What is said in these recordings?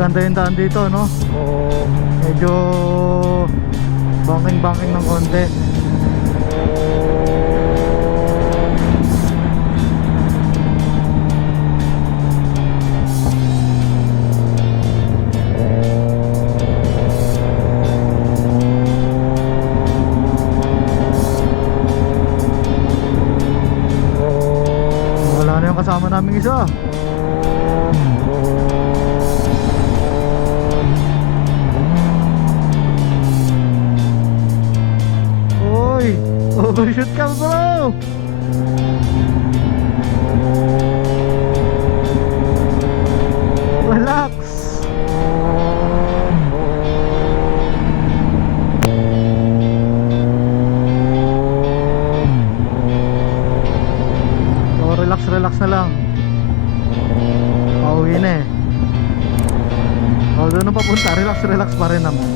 Maganda yung daan dito, no? Medyo banking ng konti. Wala na yung kasama naming isa. Overshoot ka, bro! Relax! So, relax na lang. Pauwi na eh. Although nung papunta, relax pa rin naman.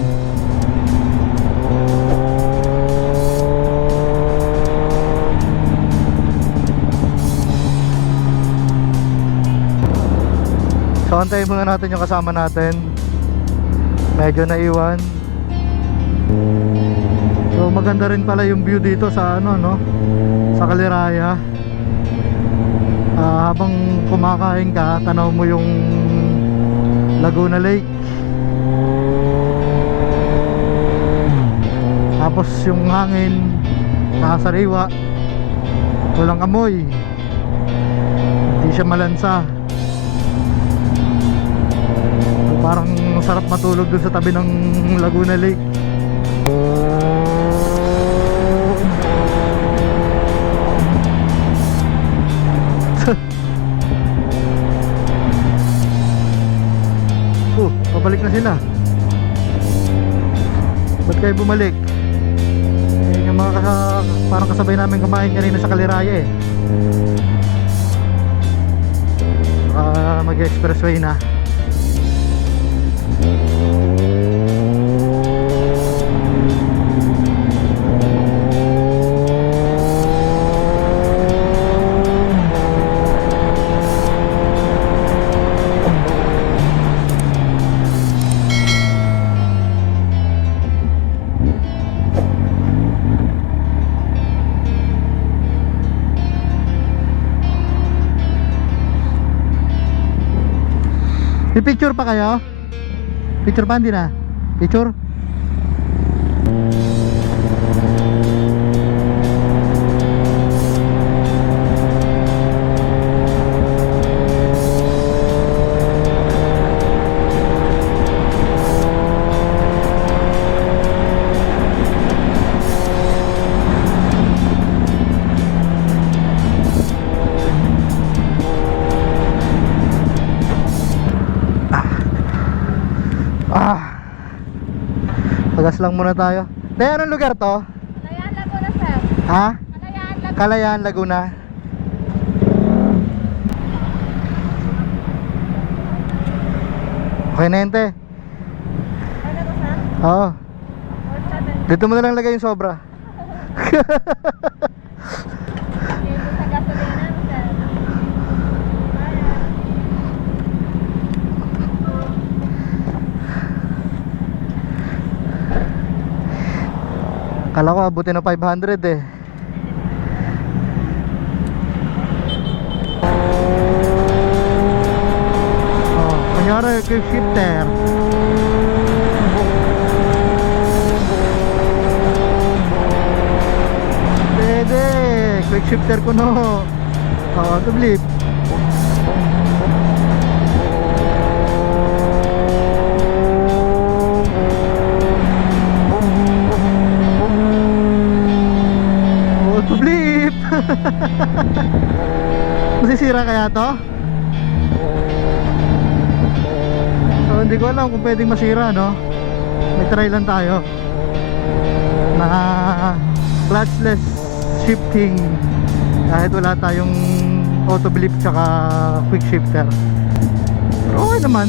So antayin muna natin yung kasama natin. Medyo naiwan. So maganda rin pala yung view dito sa ano, no? Sa Caliraya. Habang kumakain ka, tanaw mo yung Laguna Lake. Tapos yung hangin nakasariwa, walang amoy, hindi siya malansa. Parang sarap matulog dun sa tabi ng Laguna Lake. Pabalik na sila. Ba't kayo bumalik? Yung mga parang kasabay namin kumain kanina sa Caliraya eh. Mag-expressway na. Picture pa kayo? Picture pa hindi na? Picture? Pagas lang muna tayo. Te, anong lugar to? Kalayaan, Laguna, sir. Ha? Kalayaan, Laguna. Kalayaan, Laguna. Okay na yun, te. Ano to, sir? Oo. 4-7. Dito mo na lang lagay yung sobra. Sa gasolina, sir. Kala ko abutin na 500 eh. Oh, kunyari quick shifter. Pwede, quick shifter ko no. Oh, to blip. Masisira kaya to? So, hindi ko alam kung pwedeng masira, no? May try lang tayo na clutchless shifting kahit wala tayong auto blip tsaka quick shifter. Pero okay naman,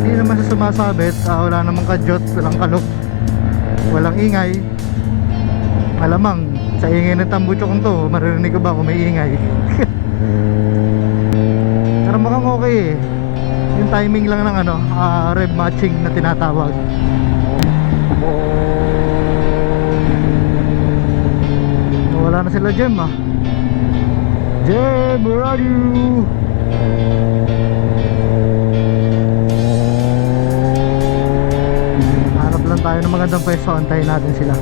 hindi naman siya sumasabit. Wala namang kadyot, walang kalog, walang ingay. Malamang sa ingay ng tambucho kong to, maririnig ko ba kung may ingay? Pero mukhang okay eh. Yung timing lang ng ano, rev matching na tinatawag. Wala na sila Jem ah. Jem, where are you? Hanap lang tayo ng magandang pwesto, antayin natin sila.